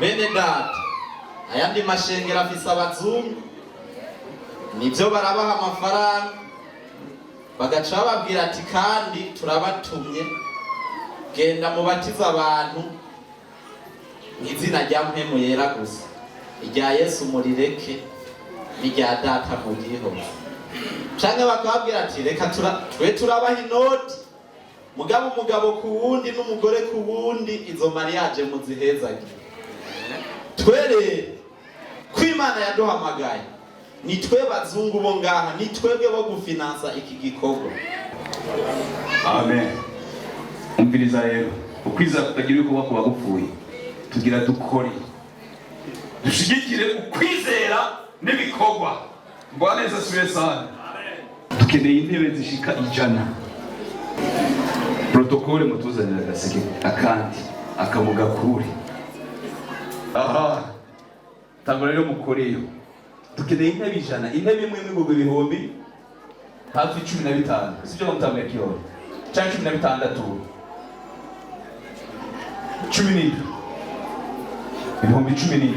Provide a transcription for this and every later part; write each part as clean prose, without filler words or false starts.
bene data ayandi mashengero afise abazungu nivyo barabaha amafaranga bagaca bababwira ati kandi turabatumye genda mubatiza abantu izina rya mpemu yera gusa irya Yesu murireke n'irya data muriho canke bakababwira ati reka twe turabaha inoti umugabo ku wundi n'umugore ku wundi izo mariage muzihezage twere kw'Imana yaduhamagaye ni twe bazungu bo ngaha ni twebwe bo gufinansa iki gikorwa. Amen. Umviriza rero ukwiza kutagira uko bakuba gupfuye tugira dukore dushigikire ukwizera n'ibikorwa Bwana Yesu asifiwe sana. Dukeneye intebe zishika 100 protokole mutuzanira gaseke akandi akamuga kuri tangura rero mukoreyo dukeneye intebe 100 intebe imwe n'ibigurwa ibihumbi hafi 15 sibyo mutamwe kiyo cyangwa 16 10 ibihumbi 10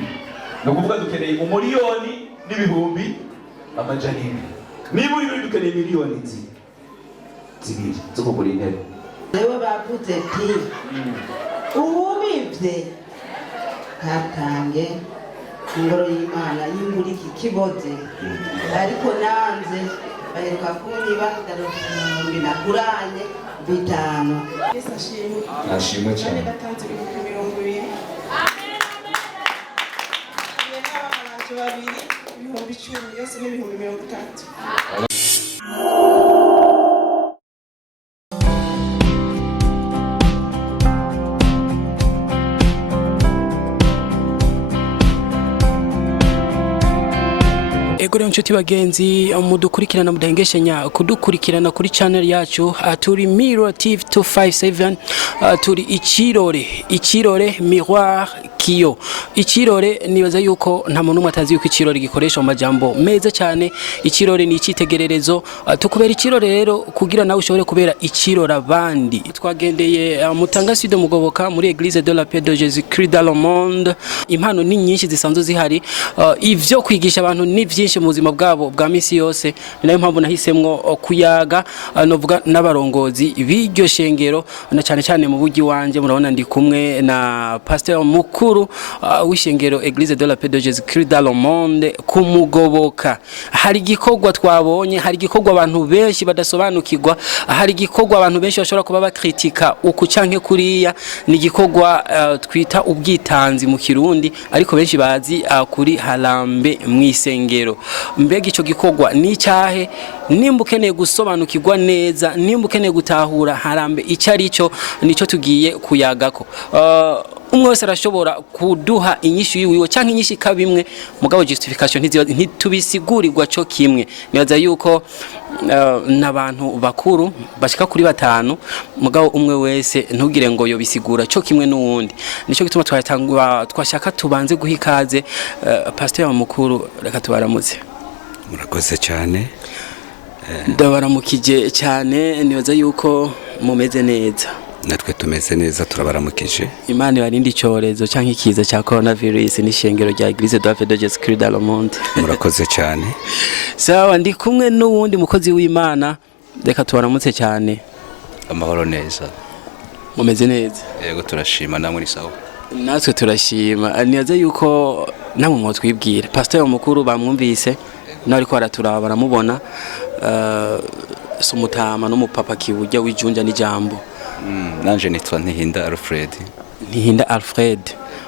no kuvuga dukeneye umuriyoni n'ibihumbi amajanini niba uri dukeneye miliyoni zibiri zo kugura intebe Lewe bavuze ati ubivye katange ingoro y'Imana yingura iki kiboze ariko nanze baheruka kunyiba darofumbi naguranye bitano ashimwe cyane batanze 200. Babiri ibihumbi 10 yose n'ibihumbi 30. Egore nshuti bagenzi mudukurikirana mudahengeshanya kudukurikirana kuri channel yacu turi Mirror TV 257 turi ikirore miroir kiyo ikirore nibaza yuko nta muntu umatazi yuko ikirore gikoresha mu majambo meza cyane ikirore ni ikitegererezo tukubera ikirore rero kugira nawe ushobore kubera ikirora abandi twagendeye mutanga sud mugoboka muri Église de la Paix de Jésus-Christ dans le monde impano ni nyinshi zisanzwe zihari ivyo kwigisha abantu ni byinshi mu buzima bwabo bwa misi yose ni nayo mpamvu nahisemwo kuyaga novuga n'abarongozi b'iryo shengero na cyane mu bugi wanje murabona ndi kumwe na pasteur mukuru w'ishengero Église de la Paix de Jésus-Christ dans le monde kumugoboka hari gikorwa twabonye hari gikorwa abantu benshi badasobanukirwa hari gikorwa abantu benshi bashobora kuba bakritika uku canke kuriya ni gikorwa twita ubwitanzi mu Kirundi ariko benshi bazi kuri harambe mwisengero mbega ico gikorwa ni cyahe nimba ukeneye gusobanukirwa neza nimba ukeneye gutahura harambe icari cyo nico tugiye kuyagako umwe wese arashobora kuduha inyishu yiwe canke inyishu kabimwe mugabo justification ntitubisigurirwa cyo kimwe nibaza yuko nabantu bakuru bashika kuri 5 mugabo umwe wese ntugire ngo yo bisigura cyo kimwe n'uwundi nico gituma twashaka tubanze guhikaze pasteur mukuru reka tubaramutse. Murakoze cyane ndabaramukije cyane nibaza yuko mumeze neza natwe tumeze neza turabaramukije Imana yarindi icyorezo cyangwa ikiza cya coronavirus n'ishengero rya Église de la Paix de Jésus-Christ dans le monde. Murakoze cyane sawa ndi kumwe n'uwundi mukozi w'Imana reka tubaramutse cyane. Amahoro neza mumeze neza yego turashima namwe ni sawa natwe turashima niyaze yuko namwe mu twibwira pasteur mukuru bamwumvise nari ko araturaba baramubona sumutama n'umupapa kiburya w'ijunja n'ijambo nanje nitwa Ntihinda Alfred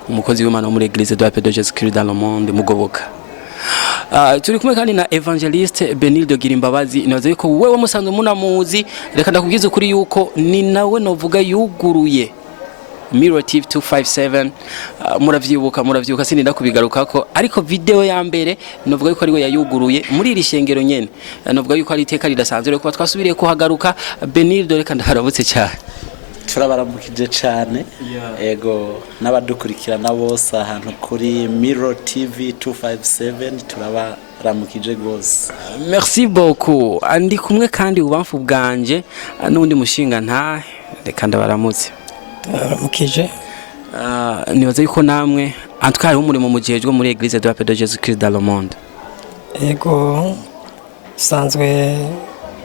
umukozi w'Imana muri Église de la Paix de Jésus-Christ dans le monde mugoboka turi kumwe kandi na Evangeliste Benilde Girimbabazi nazo yuko wewe musanzwe munamuzi reka ndakubwiza ukuri yuko ni nawe novuga yuguruye Mirror TV 257 muravyibuka sinenda kubigarukako ariko video ya mbere novuga yuko ariwe yayuguruye muri iri shengero nyene novuga yuko ari iteka ridasanzwe reko twasubiriye kuhagaruka Benilde reka ndaharamutse cyane. Turabaramukije cyane ego n'abadukurikirana bose ahantu kuri Mirror TV 257 turabaramukije gose. Merci beaucoup andi kumwe kandi ubamfu bwanje n'undi mushinga reka ndabaramutse. Turabaramukije nibaza yuko namwe en tout cas hari umurimo mujejwe muri Église de la Paix de Jésus-Christ dans le monde. Ego sanzwe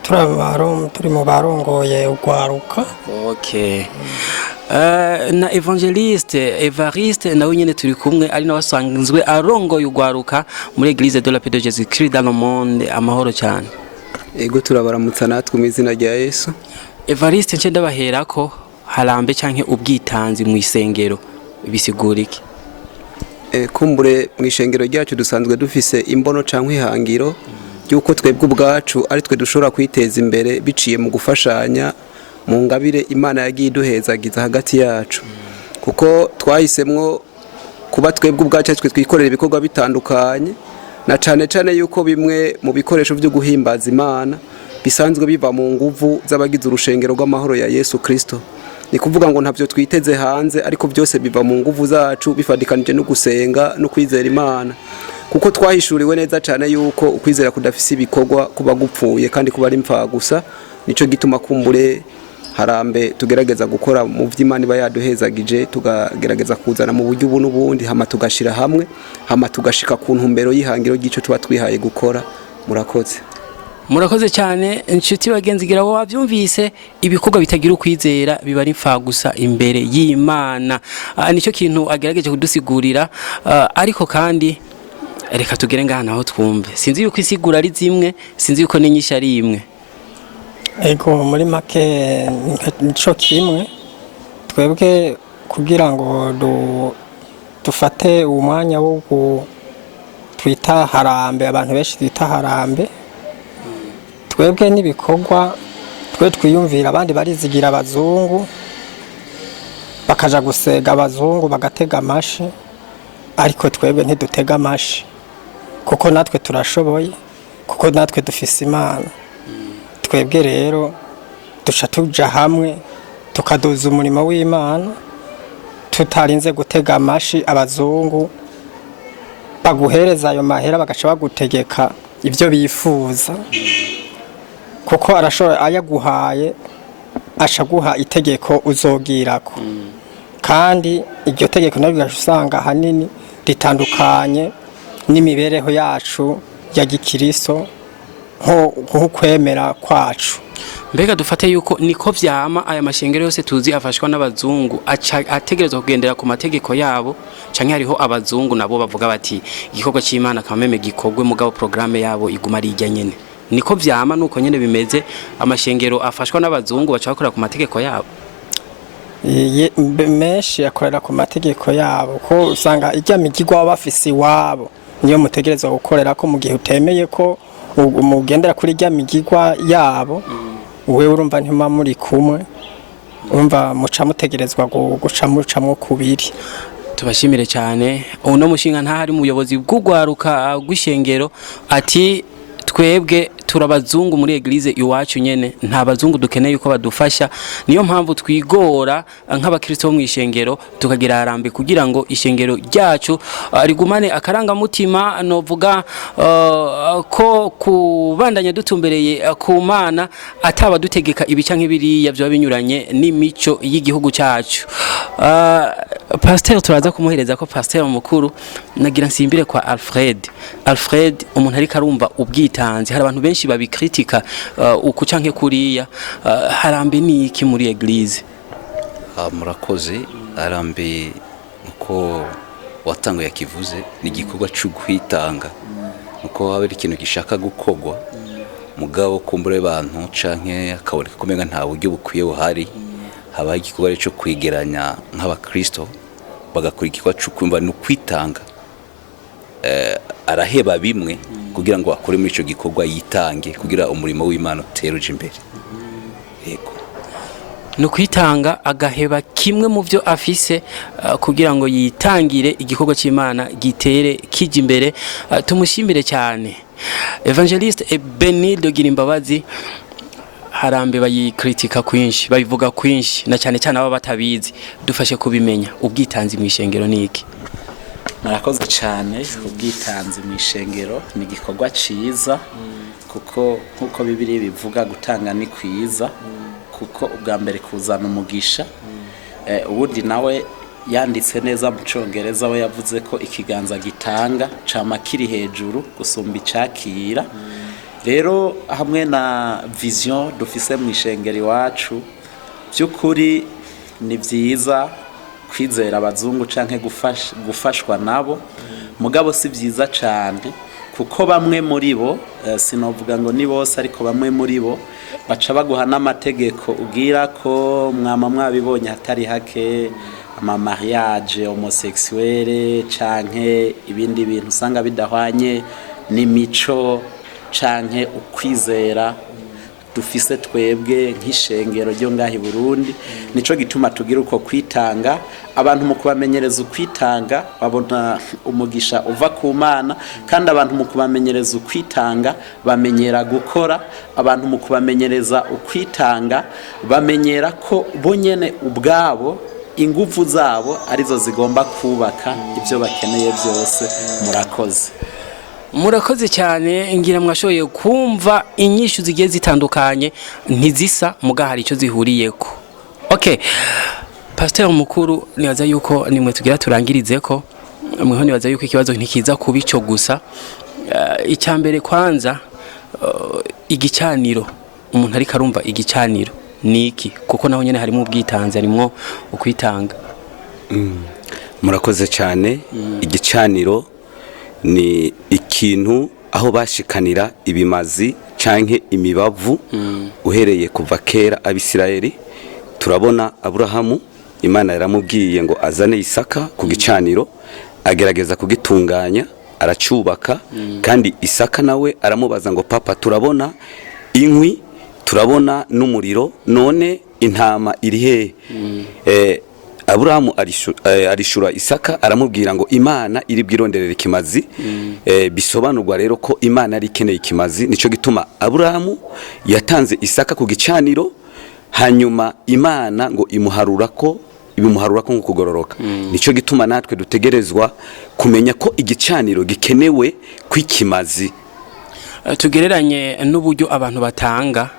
turi mu barongoye ugwaruka. Okay. Na Evangeliste Evariste nawe nyene turi kumwe ari nawe asanzwe arongoye ugwaruka muri Église de la Paix de Jésus-Christ dans le monde. Amahoro cyane. Ego turabaramutsa natwe mu izina rya Yesu. Evariste nce ndabaherako harambe canke ubwitanzi mu isengero bisigura iki? Kumbure mu ishengero ryacu dusanzwe dufise imbono canke ihangiro yuko twebwe ubwacu ari twe dushobora kwiteza imbere biciye mu gufashanya mu ngabire Imana yagiye iduhezagiza hagati yacu, kuko twahisemwo kuba twebwe ubwacu twe twikorera ibikorwa bitandukanye, na cane cane yuko bimwe mu bikoresho byo guhimbaza Imana bisanzwe biva mu nguvu z'abagize urushengero rw'amahoro ya Yesu Kristo. Ni kuvuga ngo ntavyo twiteze hanze, ariko byose biva mu nguvu zacu bifadikanije no gusenga no kwizera Imana, kuko twahishuriwe neza cyane yuko ukwizera kudafise ibikorwa kuba gupfuye kandi kuba ari impfa gusa. Nico gituma kumbure harambe tugerageza gukora mu vy'Imana iba yaduhezagije, tugagerageza kuzana mu buryo ubu n'ubundi, hama tugashira hamwe, hama tugashika ku ntumbero y'ihangiro ry'ico tuba twihaye gukora. Murakoze cyane inshuti bagenzi, gira wo wavyumvise, ibikorwa bitagira ukwizera biba ari impfa gusa imbere y'Imana. Nico kintu agerageje kudusigurira, ariko kandi reka tugere ngana aho twumve. Sinzi yuko isigura ari zimwe, sinzi yuko n'inyisha ari imwe. Ego muri make nico kimwe, twebwe kugira ngo dufate umwanya wo twita harambe, abantu benshi twita harambe, twebwe n'ibikorwa twe twiyumvira, abandi barizigira abazungu bakaja gusega abazungu bagatega amashi, ariko twebwe ntidutega amashi, kuko natwe turashoboye, kuko natwe dufise Imana. Twebwe rero duca tuja hamwe tukaduza umurimo w'Imana, tutarinze gutega amashi abazungu baguhereza ayo mahera bagaca bagutegeka ibyo bifuza, kuko arashobora ayaguhaye ashaguha itegeko uzogirako, kandi iryo tegeko nabyo usanga hanini ritandukanye n'imibereho yacu ya gikristo nko kwemera kwacu. Mbega dufate yuko niko vyama aya mashengero yose tuzi afashwa n'abazungu ategerezwa kugendera ku mategeko yabo, canke hariho abazungu nabo bavuga bati igikorwa c'Imana kameme gikogwe mugabo programme yabo iguma ari ijya nyene? Niko vyama nuko nyene bimeze, amashengero afashwa n'abazungu bacakora ku mategeko yabo? Menshi yakorera ku mategeko yabo, ko usanga ijya migirwa bafisi wabo niyo mutegerezwa gukorera ko, mu gihe utemeye ko umugendera kuri ijya migirwa yabo, wewe urumva ntima muri kumwe, urumva muca mutegerezwa gucamwo kubiri. Tubashimire cyane. Uno mushinga ntahari umuyobozi bw'ugwaruka gw'ishengero ati twebwe turabazungu muri Eglise iwacu nyene, nta bazungu dukeneye yuko badufasha, niyo mpamvu twigora nk'abakristo bo mu ishengero tukagira harambe kugira ngo ishengero ryacu rigumane akaranga mutima, novuga ko kubandanya dutumbereye ku Mana ataba dutegeka ibica nk'ibiriya byo binyuranye n'imico y'igihugu cyacu. Pasteur turaza kumuhereza ko pasteur mukuru, nagira nsimbire kwa Alfred umuntu ari karumva ubwitanzi, hari abantu benshi babikritika uku canke kuriya, harambe ni iki muri Eglise? Murakoze. Harambe uko watango yakivuze ni gikorwa cyo kwitanga, uko habera ikintu gishaka gukogwa mugabo kumbure abantu canke akaboneka kumenga nta buryo bukwiye buhari, haba igikorwa cyo kwigeranya nk'abakristo bagakurikirwa cyo kumva no kwitanga. Araheba bimwe kugira ngo akore muri ico gikorwa yitange kugira umurimo w'Imana utereje imbere. Yego, no kwitanga agaheba kimwe mu byo afise kugira ngo yitangire igikorwa cy'Imana gitere kije imbere. Tumushimire cyane Evangeliste Benilde Girimbabazi. Harambe bayikritika kwinshi, babivuga kwinshi, na cyane cyane aba batabizi, dufashe kubimenya ubwitanzi mu ishengero niki? Murakoze cyane. Ubwitanzi mu ishengero ni igikorwa ciza, kuko nkuko Bibiliya bivuga gutanga ni kwiza, kuko ubwa mbere kuzana umugisha, ubundi nawe yanditse neza mu Congereza aho yavuze ko ikiganza gitanga cama kiri hejuru gusumba icakira. Rero hamwe na vision dufise mu ishengero iwacu by'ukuri ni byiza kwizera abazungu canke gufashwa nabo, mugabo si byiza cyane kuko bamwe muri bo sinovuga ngo ni bose ariko bamwe muri bo baca baguha n'amategeko ubwira ko mwama mwabibonye hatari hake ama mariage homosexuelle canke ibindi bintu usanga bidahwanye n'imico canke ukwizera dufise twebwe nk'ishengero ryo ngahi Burundi. Nico gituma tugira uko kwitanga, abantu mu kubamenyereza ukwitanga babona umugisha uva ku Mana, kandi abantu mu kubamenyereza ukwitanga bamenyera gukora, abantu mu kubamenyereza ukwitanga bamenyera ko bonyene ubwabo ingufu zabo arizo zigomba kubaka ibyo bakeneye byose. Murakoze cyane, ngira mwashoboye kumva inyishu zigiye zitandukanye, ntizisa muga hari icyo zihuriyeko. Okay, Pastor mukuru, nibaza yuko nimwe tugira turangirize ko mweho, nibaza yuko ikibazo ntikiza kubico gusa. Icyambere kwanza, igicaniro, umuntu ari karumva igicaniro niki, kuko naho nyene harimo ubwitanze, harimo ukwitanga. Murakoze cyane. Igicaniro ni ikintu aho bashikanira ibimazi canke imibavu uhereye kuva kera Abisirayeli. Turabona Aburahamu, Imana yaramubwiye ngo azane Isaka ku gicaniro, agerageza kugitunganya, aracubaka, kandi Isaka nawe aramubaza ngo papa, turabona inkwi, turabona n'umuriro, none intama iri hehe? Aburahamu arishura Isaka, aramubwira ngo Imana iri bwironderera ikimazi. Bisobanurwa rero ko Imana ari ikeneye ikimazi. Nico gituma Aburahamu yatanze Isaka ku gicaniro, hanyuma Imana ngo ibimuharura ko nko kugororoka. Nico gituma natwe dutegerezwa kumenya ko igicaniro gikenewe kw'ikimazi. Tugereranye n'uburyo abantu batanga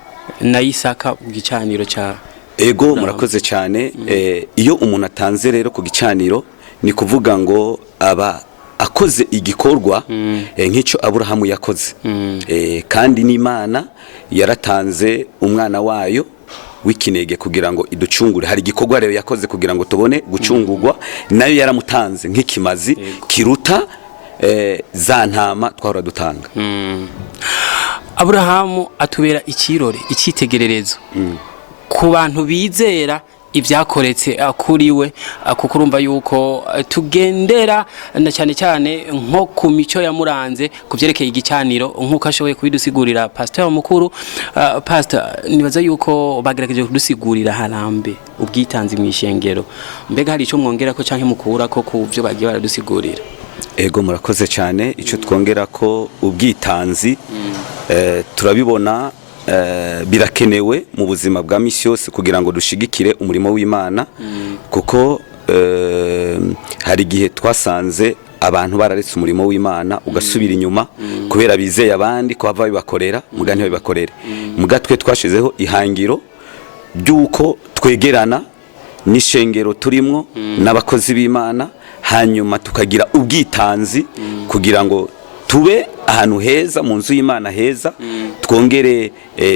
na Isaka ku gicaniro cya Ego, murakoze cyane. Iyo umuntu atanze rero ku gicaniro, ni kuvuga ngo aba akoze igikorwa nk'icyo Aburahamu yakoze. Kandi n'Imana yaratanze umwana wayo w'ikinege kugira ngo iducungure. Hari igikorwa rero yakoze kugira ngo tubone gucungurwa, nayo yaramutanze nk'ikimazi kiruta za ntama twahora dutanga. Aburahamu atubera ikirore, icyitegererezo ku bantu bizera ibyakoretse kuri we, kuko urumva yuko tugendera na cyane cyane nko ku mico yamuranze kuvyerekeye igicaniro, nkuko ashoboye kubidusigurira Pastor mukuru. Pastor, nibaza yuko bagerageje kudusigurira harambe ubwitanzi mu ishengero. Mbega hari ico mwongera ko canke mukura ko ku byo bagiye baradusigurira? Ego, murakoze cyane. Ico twongera ko ubwitanzi turabibona birakenewe mu buzima bwa misi yose kugira ngo dushigikire umurimo w'Imana, kuko hari igihe twasanze abantu bararetse umurimo w'Imana ugasubira inyuma kubera bizeye abandi ko bava bibakorera, muga ntibabibakorere. Muga twe twashizeho ihangiro ry'uko twegerana n'ishengero turimwo n'abakozi b'Imana, hanyuma tukagira ubwitanzi kugira ngo tube ahantu heza, mu nzu y'Imana heza. Twongere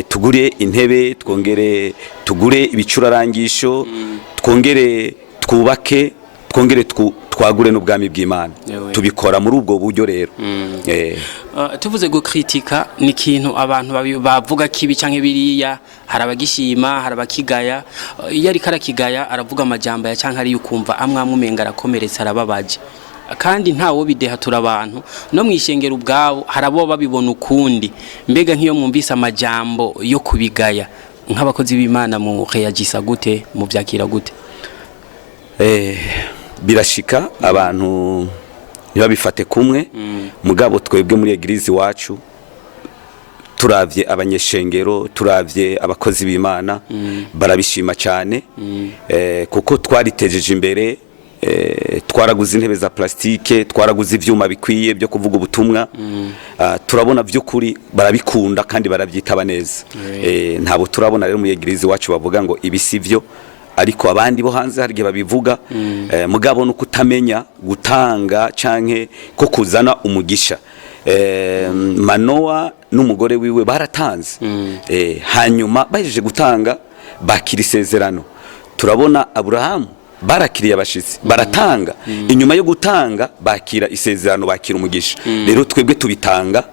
tugure intebe, twongere tugure ibicurarangisho, twongere twubake, twongere twagure n'ubwami bw'Imana. Tubikora muri ubwo buryo rero. Tuvuze gukritika ni ikintu abantu bavuga kibi canke biriya, harabagishima, harabakigaya. Iyo ari karakigaya aravuga amajambo ya canke ari ukumva amwe umenga arakomeretse, arababaje. Kandi ntawo bidehatura abantu no mwishengera ubwabo, harabo babibona ukundi. Mbega nk'iyo mwumvise amajambo yo kubigaya, nk'abakozi b'Imana mu reagisa gute, mu byakira gute? Birashika abantu ntibabifate kumwe, mugabo twebwe muri eglise wacu turavye abanyeshengero, turavye abakozi b'Imana barabishima cyane, kuko twaritejeje imbere. Twaraguze intebe za plastike, twaraguze ivyuma bikwiye byo kuvuga ubutumwa. Turabona by'ukuri barabikunda kandi barabyitaba neza. Ntabo turabona rero muri eglise wacu bavuga ngo ibi sivyo, ariko abandi bo hanze hari igihe babivuga mugabo no kutamenya gutanga canke ko kuzana umugisha. Manoa n'umugore wiwe baratanze hanyuma bahejeje gutanga bakira isezerano. Turabona Aburahamu barakiriye abashitsi baratanga inyuma yo gutanga bakira isezerano bakira umugisha. Rero twebwe tubitanga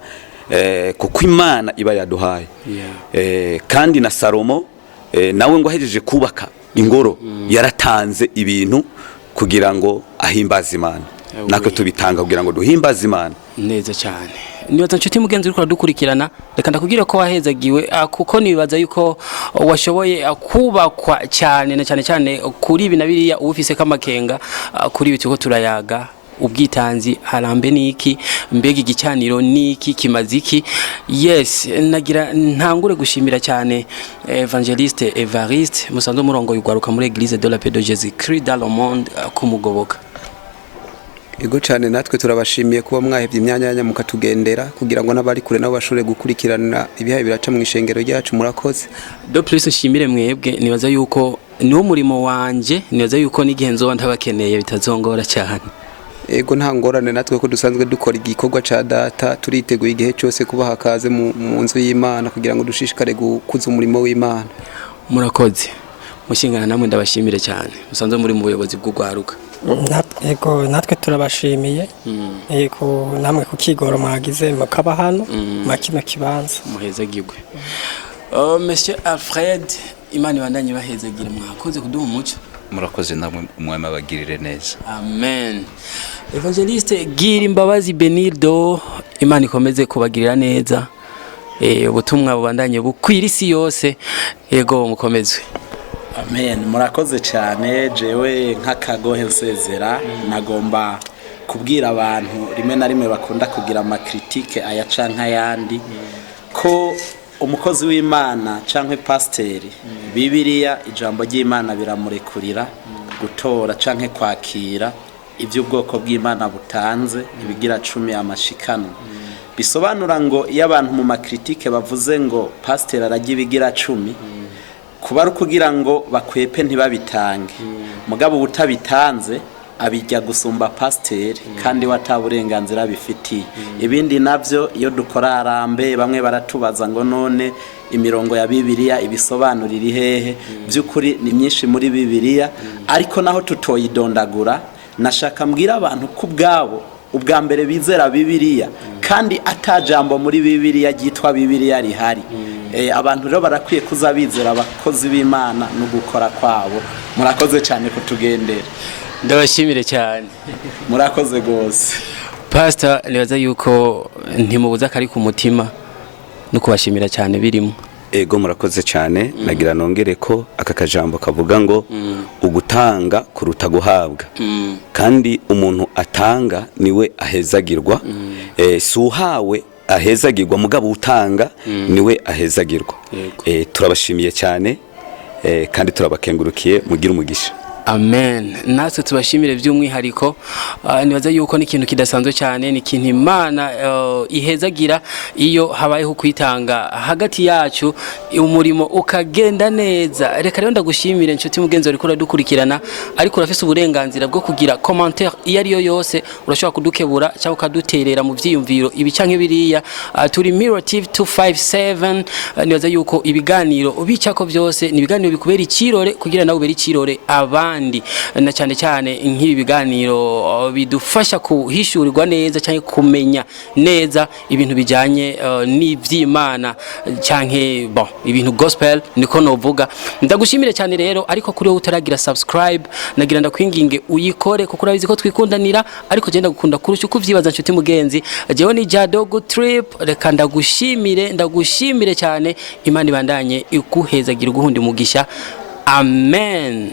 kuko Imana iba yaduhaye. Kandi na Salomo nawe ngo ahejeje kubaka ingoro yaratanze ibintu kugira ngo ahimbaze Imana. Nako tubitanga kugira ngo duhimbaze Imana. Neza cyane. Nibaza nshuti mugenzi uri kudukurikirana, reka ndakubwira ko wahezagiwe kuko nibaza yuko washoboye kubakwa cyane na cyane kuri ibi na biriya ufise kamakenga kuri ibi tuko turayaga ubwitanzi harambe niki mbega igicaniro niki kimaziki. Yes, nagira ntangure gushimira cyane Evangeliste Evariste musanzo murongo yugwaruka muri Église de la Paix de Jésus-Christ dans le monde kumugoboka. Ego cyane natwe turabashimiye kuba mwahevye imyanya yanya mukatugendera kugira ngo nabari kure nabo bashobore gukurikirana ibihaye biraca mu ishengero ryacu. Murakoze. Do plus nshimire mwebwe, nibaza yuko niwo murimo wanje, nibaza yuko n'igihe nzoba ntabakeneye bitazongora cyane. Ego nta ngorane natwe ko dusanzwe dukora igikorwa ca data, turiteguye igihe cyose kubaha akaze mu nzu y'Imana kugira ngo dushishikare gukuza umurimo w'Imana. Murakoze. Mushingana namwe ndabashimire cyane. Musanzwe muri mu buyobozi bw'ugwaruka. Ego natwe turabashimiye. Ego namwe kukigoro mwagize mukaba hano makino kibanza. Muhezagirwe. Monsieur Alfred, Imana ibandanye bahezagira mwakoze kuduha umuco. Murakoze namwe umwami abagirire neza. Amen. Evangeliste gira imbabazi Benildo, Imana ikomeze kubagirira neza. Ubutumwa bubandanye bukwira isi yose. Ego mukomeze. Amen. Murakoze cyane. Jewe nk'akagohe nsezera nagomba kubwira abantu rimwe na rimwe bakunda kugira amakritike aya canka yandi ko umukozi w'Imana canke pasteri Bibiliya ijambo ry'Imana biramurekurira gutora canke kwakira iby'ubwoko bw'Imana butanze ibigira 10 amashikano. Bisobanura ngo iyo abantu mu makritike bavuze ngo pasteri aragiye ibigira 10 kuba kugira ngo bakwepe ntibabitange mugabo utabitanze abijya gusumba pasteri kandi wataburenganzira bifitiye. Ibindi navyo iyo dukora arambe bamwe baratubaza ngo none imirongo ya Bibiliya ibisobanurira hehe. Byukuri ni myinshi muri Bibiliya ariko naho tutoyidondagura nashaka mbwira abantu kubgabo ubwa mbere bizera Bibiliya kandi atajambo muri Bibiliya ryitwa Bibiliya rihari. Abantu rero barakwiye kuzabizera abakozi b'Imana no gukora kwabo. Murakoze cyane kutugendera. Ndabashimire cyane. Murakoze gose. Pastor nibaza yuko ntimubuza kari ku mutima no kubashimira cyane birimo. Ego murakoze cyane. Nagira nongere ko aka kajambo kavuga ngo ugutanga kuruta guhabwa. Kandi umuntu atanga niwe ahezagirwa. Suhawe ahezagirwa mugabo utanga niwe ahezagirwa. Turabashimiye cyane kandi turabakengurukiye mugira umugisha. Amen. Natwe tubashimire by'umwihariko nibaza yuko ni ikintu kidasanzwe cyane, ni ikintu Imana ihezagira iyo habayeho kwitanga hagati yacu umurimo ukagenda neza. Reka rero ndagushimire nshuti mugenzi ariko uradukurikirana ariko urafise uburenganzira bwo kugira commentaire iyo ari yo yose, urashobora kudukebura cyangwa kaduterera mu vyiyumviro ibi canke biriya. Turi Mirror TV 257. Nibaza yuko ibiganiro ubicako byose ni ibiganiro bikubera ikirore kugira nawe ubera ikirore aba na cyane nk'ibi biganiro bidufasha kuhishurirwa neza cyangwa kumenya neza ibintu bijanye n'ivy'Imana cyangwa ibintu gospel niko novuga. Ndagushimire cyane rero ariko kuri wowe utaragira subscribe nagira ndakwinginge uyikore kuko urabizi ko twikundanira ariko je ndagukunda kurusha uko uvyibaza nshuti mugenzi. Jewe ni Jadogo Trip. Reka ndagushimire cyane. Imana ibandanye ikuhezagira uguhundi umugisha. Amen.